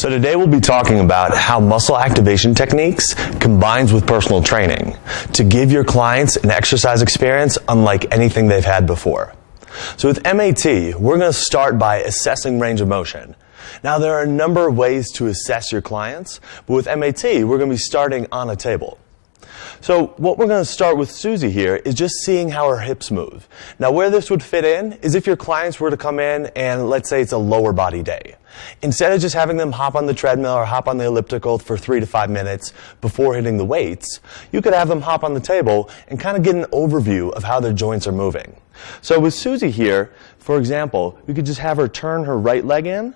So today we'll be talking about how muscle activation techniques combines with personal training to give your clients an exercise experience unlike anything they've had before. So with MAT, we're going to start by assessing range of motion. Now there are a number of ways to assess your clients, but with MAT, we're going to be starting on a table. So what we're going to start with Susie here is just seeing how her hips move. Now where this would fit in is if your clients were to come in and let's say it's a lower body day. Instead of just having them hop on the treadmill or hop on the elliptical for 3 to 5 minutes before hitting the weights, you could have them hop on the table and kind of get an overview of how their joints are moving. So with Susie here, for example, we could just have her turn her right leg in,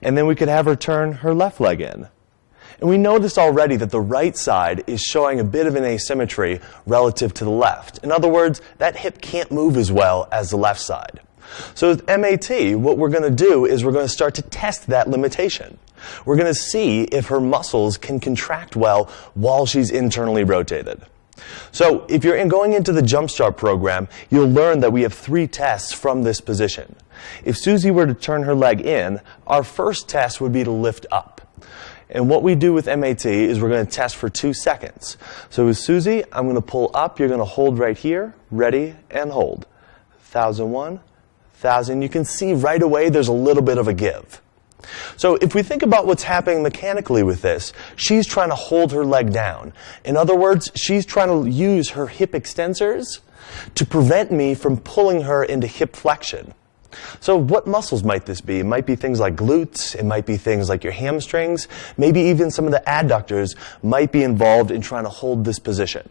and then we could have her turn her left leg in. And we noticed already that the right side is showing a bit of an asymmetry relative to the left. In other words, that hip can't move as well as the left side. So with MAT, what we're going to do is we're going to start to test that limitation. We're going to see if her muscles can contract well while she's internally rotated. So if you're going into the Jumpstart program, you'll learn that we have 3 tests from this position. If Susie were to turn her leg in, our first test would be to lift up. And what we do with MAT is we're going to test for 2 seconds. So with Susie, I'm going to pull up. You're going to hold right here. Ready and hold. 1,001, 1,000. You can see right away there's a little bit of a give. So if we think about what's happening mechanically with this, she's trying to hold her leg down. In other words, she's trying to use her hip extensors to prevent me from pulling her into hip flexion. So what muscles might this be? It might be things like glutes, it might be things like your hamstrings, maybe even some of the adductors might be involved in trying to hold this position.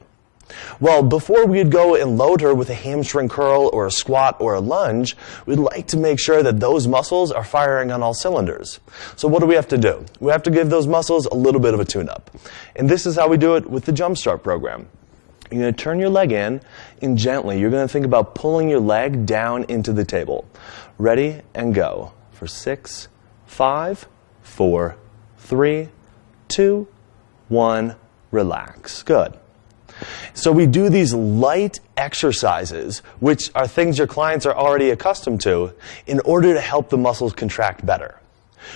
Well, before we'd go and load her with a hamstring curl or a squat or a lunge, we'd like to make sure that those muscles are firing on all cylinders. So what do we have to do? We have to give those muscles a little bit of a tune-up. And this is how we do it with the Jumpstart program. You're going to turn your leg in, and gently, you're going to think about pulling your leg down into the table. Ready, and go. For 6, 5, 4, 3, 2, 1, relax. Good. So we do these light exercises, which are things your clients are already accustomed to, in order to help the muscles contract better.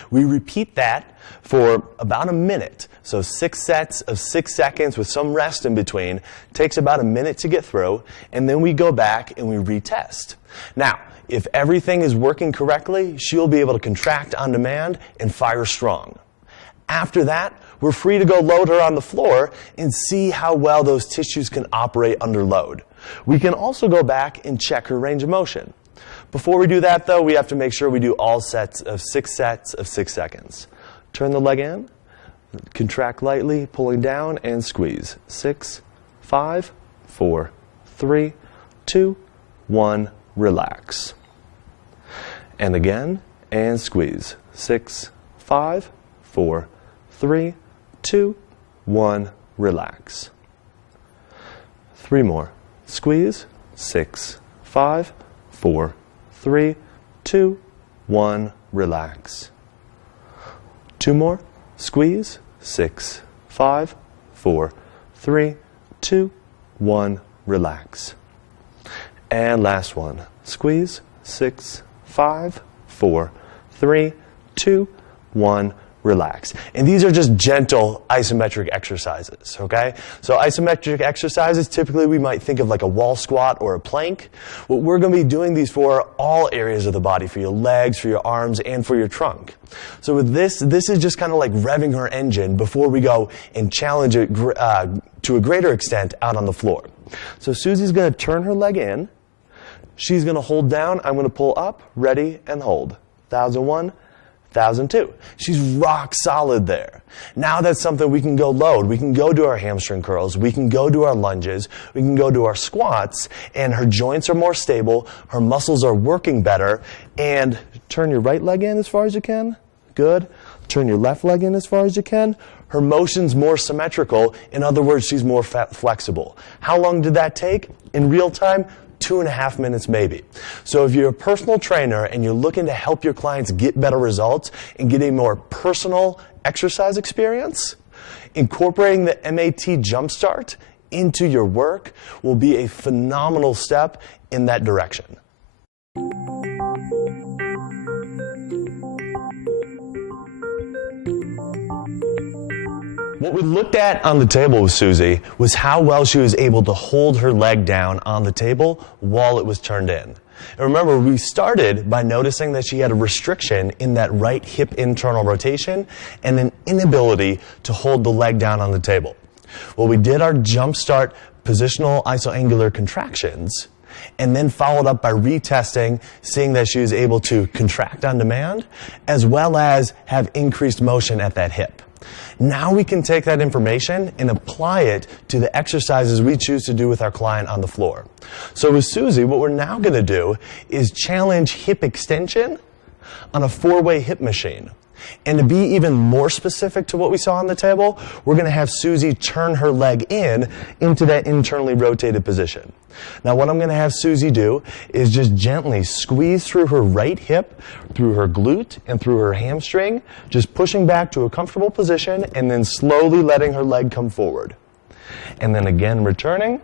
We repeat that for about a minute. So 6 sets of 6 seconds with some rest in between. Takes about a minute to get through, and then we go back and we retest. Now, if everything is working correctly, she'll be able to contract on demand and fire strong. After that, we're free to go load her on the floor and see how well those tissues can operate under load. We can also go back and check her range of motion. Before we do that, though, we have to make sure we do all sets of 6 seconds. Turn the leg in, contract lightly, pulling down, and squeeze. 6, 5, 4, 3, 2, 1, relax. And again, and squeeze. 6, 5, 4, 3, 2, 1, relax. 3 more. Squeeze. 6, 5, 4, 3, 2, 1, relax. 2 more. Squeeze. 6, 5, 4, 3, 2, 1, relax. And last one. Squeeze. 6, 5, 4, 3, 2, 1, relax. And these are just gentle isometric exercises, okay? So isometric exercises, typically we might think of like a wall squat or a plank. What we're going to be doing these for are all areas of the body, for your legs, for your arms, and for your trunk. So with this is just kind of like revving her engine before we go and challenge it to a greater extent out on the floor. So Susie's going to turn her leg in. She's going to hold down. I'm going to pull up. Ready, and hold. 1,001. 1,002. She's rock solid there. Now that's something we can go load. We can go do our hamstring curls. We can go do our lunges. We can go do our squats. And her joints are more stable. Her muscles are working better. And turn your right leg in as far as you can. Good. Turn your left leg in as far as you can. Her motion's more symmetrical. In other words, she's more flexible. How long did that take? In real time, 2.5 minutes maybe. So if you're a personal trainer and you're looking to help your clients get better results and get a more personal exercise experience, incorporating the MAT Jumpstart into your work will be a phenomenal step in that direction. What we looked at on the table with Susie was how well she was able to hold her leg down on the table while it was turned in. And remember, we started by noticing that she had a restriction in that right hip internal rotation and an inability to hold the leg down on the table. Well, we did our jump start positional isoangular contractions and then followed up by retesting, seeing that she was able to contract on demand as well as have increased motion at that hip. Now we can take that information and apply it to the exercises we choose to do with our client on the floor. So with Susie, what we're now going to do is challenge hip extension on a 4-way hip machine. And to be even more specific to what we saw on the table, we're going to have Susie turn her leg into that internally rotated position. Now what I'm going to have Susie do is just gently squeeze through her right hip, through her glute, and through her hamstring, just pushing back to a comfortable position and then slowly letting her leg come forward. And then again returning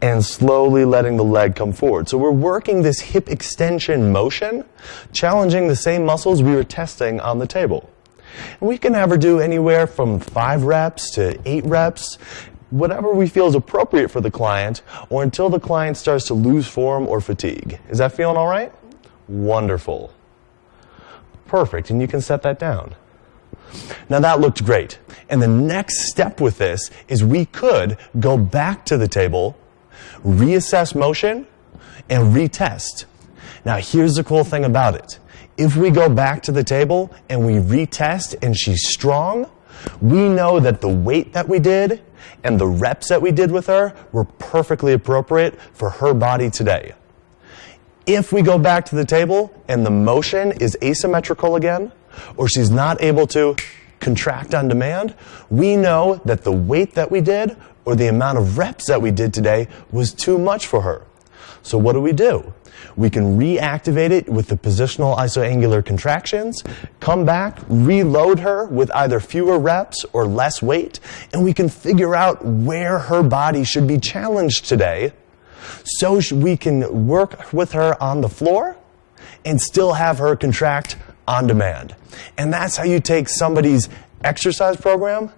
and slowly letting the leg come forward. So we're working this hip extension motion, challenging the same muscles we were testing on the table. And we can have her do anywhere from 5 reps to 8 reps, whatever we feel is appropriate for the client, or until the client starts to lose form or fatigue. Is that feeling all right? Wonderful. Perfect, and you can set that down. Now that looked great. And the next step with this is we could go back to the table, reassess motion, and retest. Now here's the cool thing about it. If we go back to the table and we retest and she's strong, we know that the weight that we did and the reps that we did with her were perfectly appropriate for her body today. If we go back to the table and the motion is asymmetrical again, or she's not able to contract on demand, we know that the weight that we did or the amount of reps that we did today was too much for her. So what do? We can reactivate it with the positional isoangular contractions, come back, reload her with either fewer reps or less weight, and we can figure out where her body should be challenged today so we can work with her on the floor and still have her contract on demand. And that's how you take somebody's exercise program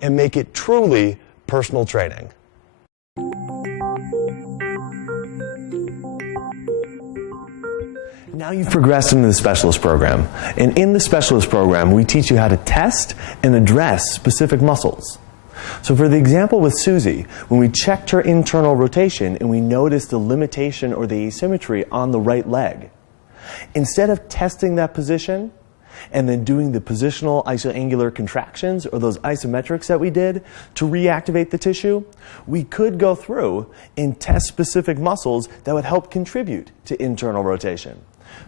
and make it truly personal training. Now you've progressed into the specialist program. And in the specialist program, we teach you how to test and address specific muscles. So for the example with Susie, when we checked her internal rotation and we noticed the limitation or the asymmetry on the right leg, instead of testing that position and then doing the positional isoangular contractions or those isometrics that we did to reactivate the tissue, we could go through and test specific muscles that would help contribute to internal rotation.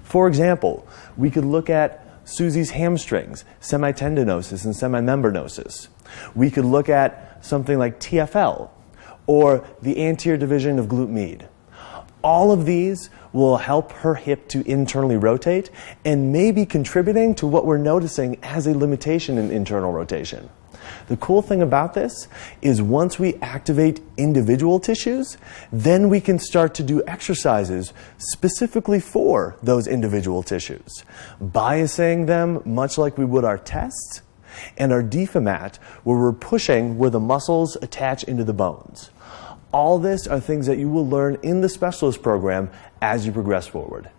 For example, we could look at Susie's hamstrings, semitendinosus and semimembranosus. We could look at something like TFL or the anterior division of glute med. All of these will help her hip to internally rotate and may be contributing to what we're noticing as a limitation in internal rotation. The cool thing about this is once we activate individual tissues, then we can start to do exercises specifically for those individual tissues, biasing them much like we would our tests, and our DFMAT, where we're pushing where the muscles attach into the bones. All this are things that you will learn in the specialist program as you progress forward.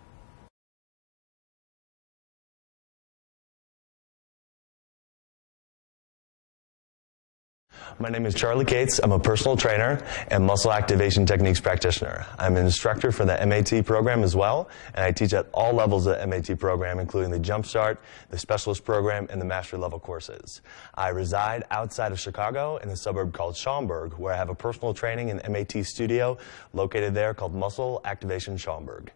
My name is Charlie Cates. I'm a personal trainer and muscle activation techniques practitioner. I'm an instructor for the MAT program as well, and I teach at all levels of the MAT program, including the Jumpstart, the Specialist program, and the Mastery level courses. I reside outside of Chicago in a suburb called Schaumburg, where I have a personal training and MAT studio located there called Muscle Activation Schaumburg.